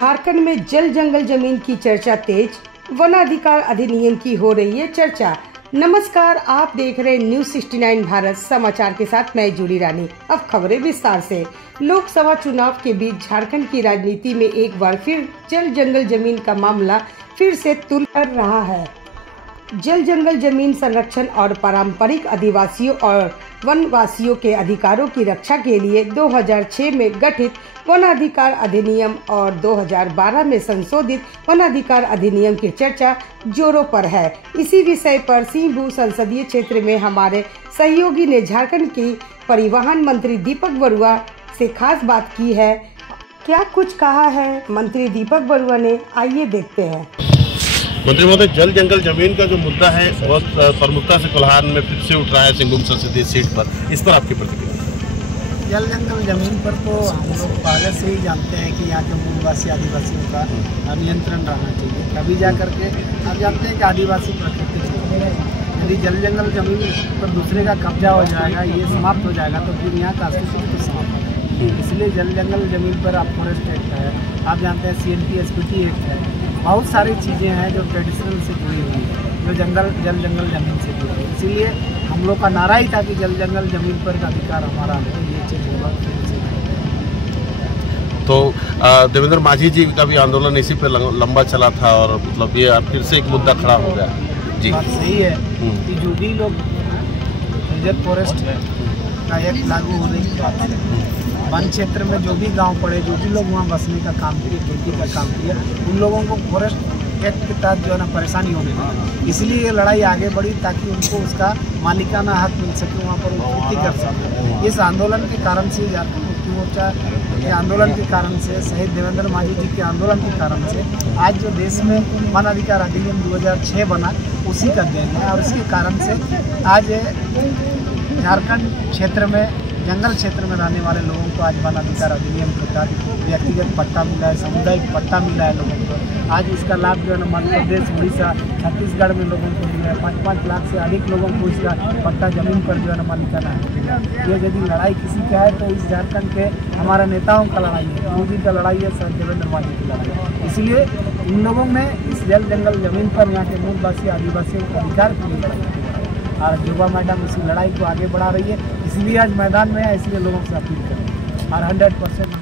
झारखंड में जल जंगल जमीन की चर्चा तेज, वन अधिकार अधिनियम की हो रही है चर्चा। नमस्कार, आप देख रहे न्यूज 69 भारत समाचार के साथ मैं जुड़ी रानी। अब खबरें विस्तार से। लोकसभा चुनाव के बीच झारखंड की राजनीति में एक बार फिर जल जंगल जमीन का मामला फिर से तुल कर रहा है। जल जंगल जमीन संरक्षण और पारंपरिक आदिवासियों और वनवासियों के अधिकारों की रक्षा के लिए 2006 में गठित वन अधिकार अधिनियम और 2012 में संशोधित वन अधिकार अधिनियम की चर्चा जोरों पर है। इसी विषय पर सिंहभू संसदीय क्षेत्र में हमारे सहयोगी ने झारखंड की परिवहन मंत्री दीपक बरुआ से खास बात की है। क्या कुछ कहा है मंत्री दीपक बरुआ ने, आइए देखते हैं। मंत्री महोदय, जल जंगल जमीन का जो मुद्दा है बहुत प्रमुखता से कोल्हान में फिर से उठ रहा है सिंहभूम संसदीय सीट पर, इस पर आपकी प्रतिक्रिया? जल जंगल जमीन पर तो हम लोग पहले से ही जानते हैं कि यहाँ के मूलवासी आदिवासियों का नियंत्रण रहना चाहिए, तभी जा करके आप जानते हैं कि आदिवासी प्रकृति क्षेत्र है। यदि जल जंगल जमीन पर दूसरे का कब्जा हो जाएगा, ये समाप्त हो जाएगा, तो फिर यहाँ का अस्तित्व तो समाप्त हो जाएगा। इसलिए जल जंगल जमीन पर आप फॉरेस्ट एक्ट है, आप जानते हैं CNP-SPT एक्ट है, बहुत सारी चीज़ें हैं जो ट्रेडिशनल से जुड़ी हुई है, जो जल जंगल जमीन से जुड़ी हुई है। इसीलिए हम लोग का नारा ही था कि जल जंगल जमीन पर का अधिकार हमारा है, ये चीज़ होगा। तो देवेंद्र माझी जी का भी आंदोलन इसी पे लंबा चला था और मतलब ये फिर से एक मुद्दा खड़ा हो गया। जी, बात सही है कि जो भी लोग रिजर्व फॉरेस्ट का एक्ट लागू होने की बात है, वन क्षेत्र में जो भी गांव पड़े, जो भी लोग वहाँ बसने का काम किए, खेती का काम किया, उन लोगों को फॉरेस्ट एक्ट के तहत जो है ना परेशानी होने लगी। इसलिए ये लड़ाई आगे बढ़ी ताकि उनको उसका मालिकाना हक मिल सके, वहाँ पर वो खेती कर सके। इस आंदोलन के कारण से झारखंड मुक्ति मोर्चा के आंदोलन के कारण से, शहीद देवेंद्र माझी जी के आंदोलन के कारण से आज जो देश में वन अधिकार अधिनियम 2006 बना, उसी का देन है। और इसके कारण से आज झारखंड क्षेत्र में, जंगल क्षेत्र में रहने वाले लोगों को आज वन अधिकार अधिनियम के तहत व्यक्तिगत पट्टा मिला है, सामुदायिक पट्टा मिला है लोगों को। आज इसका लाभ जो है ना मध्य प्रदेश, उड़ीसा, छत्तीसगढ़ में लोगों को मिला है। 5-5 लाख से अधिक लोगों को इसका पट्टा जमीन पर जो है ना मालिकाना है। ये यदि लड़ाई किसी का है तो इस झारखंड के हमारे नेताओं का लड़ाई है, मोदी का लड़ाई है, सर देवेंद्र माझी की लड़ाई है। इसलिए इन लोगों ने इस जल जंगल जमीन पर यहाँ के मूलवासी आदिवासियों के अधिकार के लिए लड़ाई की और युवा मैडम इसी लड़ाई को आगे बढ़ा रही है। इसलिए आज मैदान में है, इसलिए लोगों से अपील करें और 100%